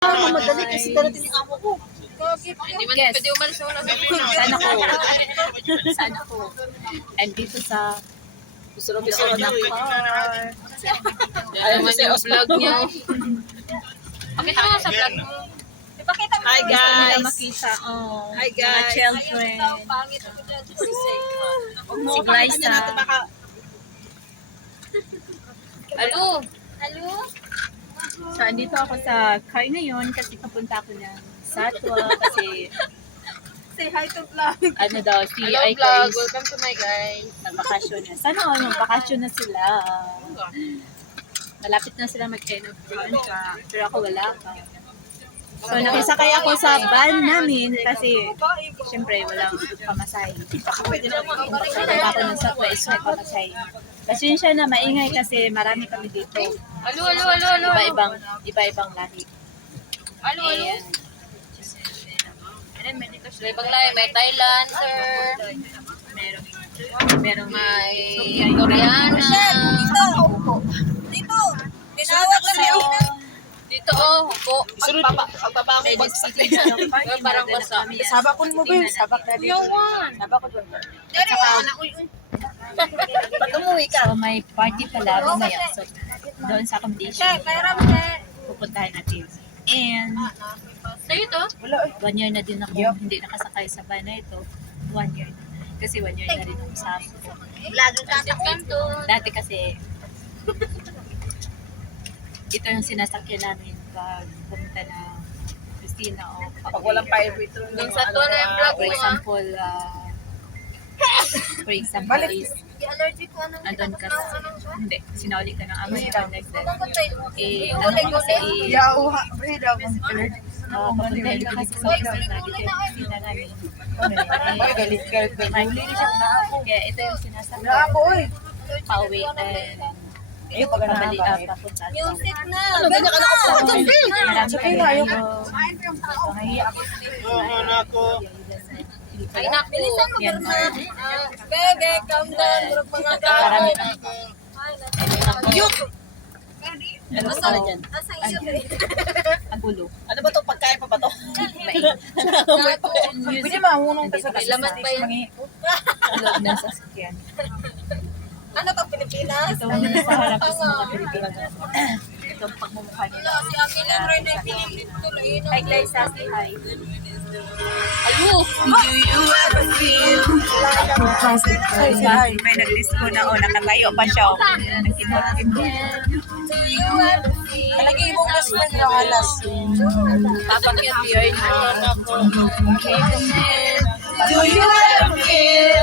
Madali kasi darating yung amo ko. Hindi man Yes. pwede umalis na wala. Sana ko. Sana ko. And dito sa Gusto lang loob ng car. Yan naman yung vlog niyo. Pakita mo sa vlog mo. Ipakita mo. Hi Gusto nila guys. makita. Oh, Hi, mga guys. children. Pangit ako dyan. Si Glyza. Alo. So, andito ako sa car ngayon kasi papunta ako ng Satwa kasi Say hi to vlog. ano daw, si Hello vlog. Icons Welcome to my guys. nagbakasyon na. Sana all magbakasyon na sila. Malapit na sila mag-end of contract. Pero ako wala pa. So, nakisakay ako sa van namin kasi syempre walang pamasahe. Pwede na ako. Pagpunta ako ng Satwa is may pamasahe. Pasensya na, maingay kasi marami kami dito. Alo. Iba-ibang lahi. Alo. Ayan. May Banglay, may Thailand, sir. Merong May Koreana. Dito. Tinawag ka rin. Dito oh, huko. Pagpapa ako Ladies bagsak. city na ng party. Parang basa. Sabak ko mo ba? Sabak na rin. Yawan. Sabak ko dyan. Patumuwi ka. So, may party pala mamaya. So, doon sa accommodation. Pupuntahan natin. And, Sa'yo to? Wala eh. 1 year na din ako hindi nakasakay sa van na ito. 1 year na. Kasi 1 year na rin ako sa ako. Transit kanto. Dati kasi, ito yung sinasakyan namin pag pumunta ng Christina o Pag walang fire petrol. Yung sa to na yung vlog For mo ah. example, Balik. is, andun ka sa, hindi, sinawali ka ng amay ka next day. Ano ko kasi, Yawa. Brida. papunta ka kasi sa office na dito yung Christina namin. Ay, galit. Kaya ito yung sinasakyan, Ako eh. pauwi and Eh, pag pabalik nakakaya. papunta sa Music na. Ganyan ka na ako. marami Sakay kami na, ayaw dito. Ay naku. Yan, Bebe, calm down. Mga marami kami. Yuk! Ano pa pala dyan? Ang gulo. Ano ba to? Pagkain pa ba to? Pwede Music mahunong ka sa May laman pa yan. loob ng sasakyan. Ano to? Pilipinas? Ito yung sa harap is mga Pilipino. Itong pagmumukha nila. Si Akin lang rin na pinipit ko lang. Hi Glyza, say hi. Alo. Diba? May nag-disco na nakatayo pa siya. Nagkindot-kindot. Palagi mo best friend ng alas. Papakyat yun. Do you ever feel?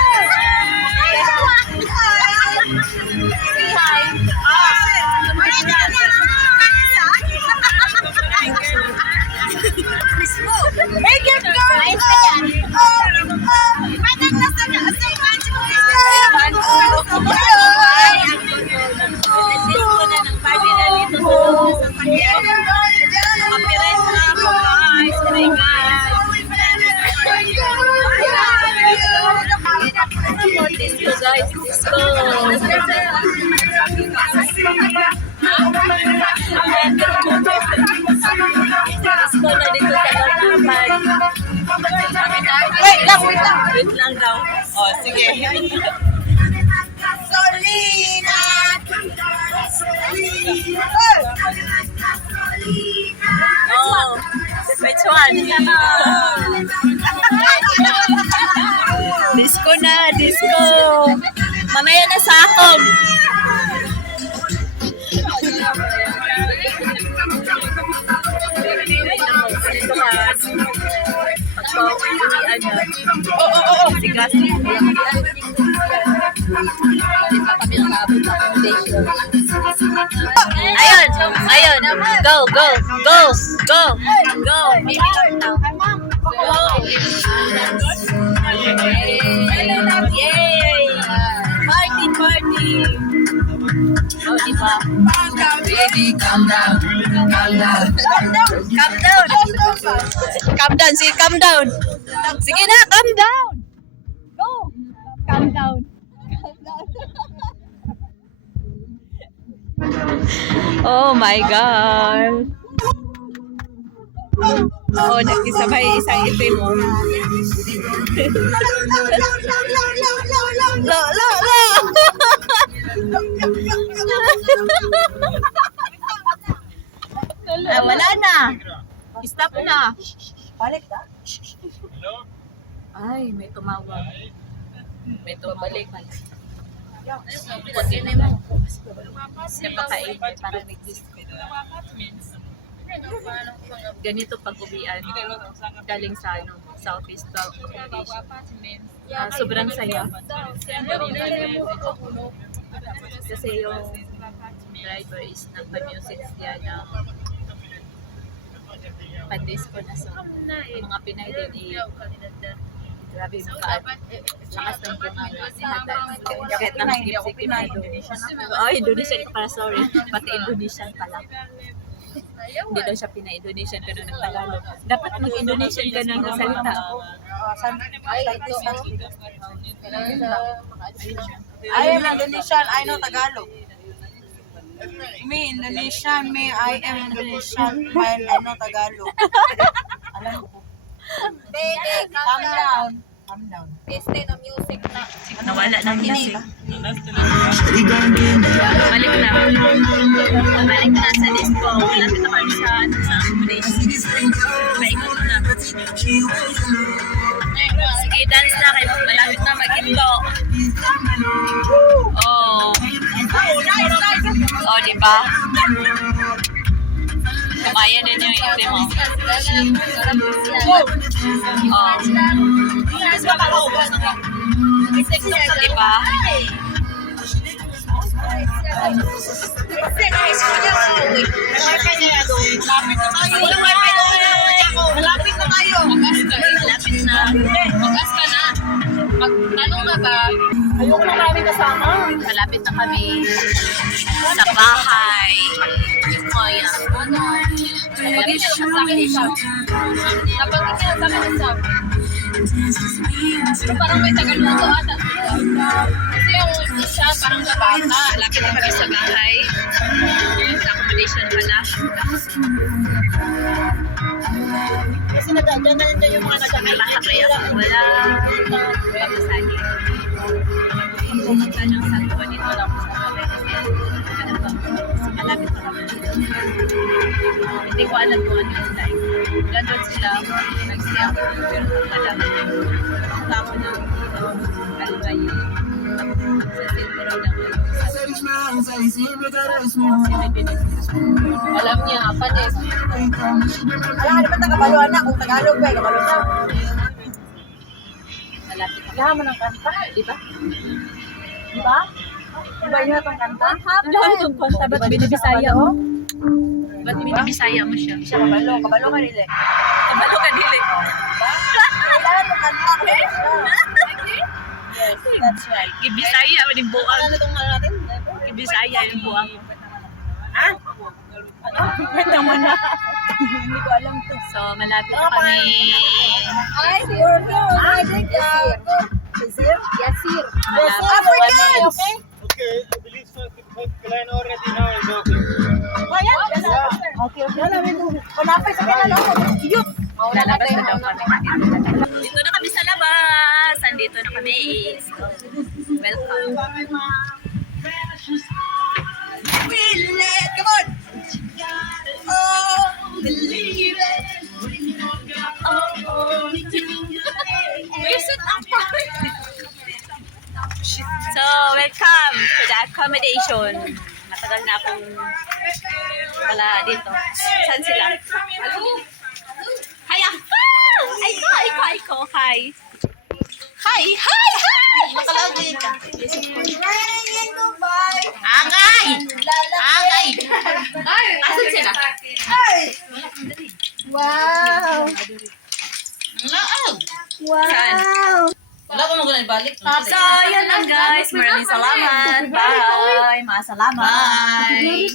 Make it go! Nag-disco na ng party na dito sa sasakyan. Copyright na ako guys. Oh my God. Disco guys, disco. Disco na dito sa Lalaman. Wait lang. Wait lang daw. Oh, sige. Solina! Oh, which one? Disco na, disco. Mamaya na sa akong. Si Glassie. Ayun, ayun. Go, go, go, go, go. Yay! Party, party! Oh, diba? Baby, calm down, calm down. Calm down! Calm down, sige, calm down! Sige na, calm down! Go! Calm down. Oh my God! Oo, nakisabay isang itim mo. Lo, lo, lo! Ah, wala na. Stop na. Balik ka? Ay, may tumawag. May tumabalik. Pati na mo. Napakain para nag-discount. Ganito pag-uwian. Galing sa Southeast accommodation. Sobrang saya. Kasi yung driver is nagpa-music siya ng pa-disco na song. Mga Pinay din grabe mo ka. Lakas ng bunga na sinadance. Kahit na skip Pinay. Oh, Indonesian ka pala, sorry. Pati Indonesian pala. Hindi daw siya Pinay-Indonesian pero nagtagalog. Dapat mag-Indonesian ka nang salita. I am Indonesian, I know Tagalog. Me Indonesian, me I am Indonesian, and I know Tagalog. Alam ko. Calm down. Calm down. Nawala ng music. Balik na. Balik na sa disco. Malapit na kami sa accommodation. Paikot na. Sige, dance na kayo. Malapit na mag-ito. Oh. Oh, diba? Kamayan na niyo yung ipe mo. Oh. Diba? Malapit na tayo. Malapit na. Mag-as ka na. Magtanong na ba? Ayoko na maraming kasama. Malapit na kami sa bahay. Ikoya. Malapit na sa akin isa. Nabanggit niya sa akin isa. So, parang may tagal na ito ata. Kasi yung isa parang kabata. Malapit na kami sa bahay. Sa accommodation pala. Kasi nagdaan na rin yung mga Baka kaya wala. Pamasahe. Pumunta ng Santo dito lang sa bahay kasi malapit na kami. Hindi ko alam kung ano yung time. Ganon sila, nag-stay ako, pero pagkadami punta ako ng Albayo sa sentro ng Alam niya, panis. Alam, di ba tagabaluan na? Kung Tagalog ba, kabalo na. malapit na. Alam mo ng kanta, Di ba? di ba? Di ba yun na itong kanta? Ang dami itong kanta, ba't binibisaya mo? Ba't binibisaya mo siya? Siya kabalo, kabalo ka rin eh. Kabalo ka dili. Kailangan itong kanta, kabalo siya. Yes, that's right. Ibisaya, maning buang. Ano itong ano natin? Ibisaya yung buang. Ha? Ano? Ganda mo na. Hindi ko alam to. So, malapit na kami. Ay, Yasir. Yasir. African! Okay? Okay, I believe so. Klein already now is okay. Okay, okay. Panapay sa kanala. Iyot! Lalabas na daw kami. Dito na kami sa labas. Andito na kami. So, welcome. Feel it! Come on! Oh, believe it! Where's it up? So, welcome to the accommodation. Matagal na akong wala dito. Saan sila? Hi, Aiko. Hi. Hi. Makalagay ka. Agay! Asan sila? Wow! Saan? Wala ko nang balik. So, yun lang guys. Maraming salamat. Bye. Masalamat. Bye.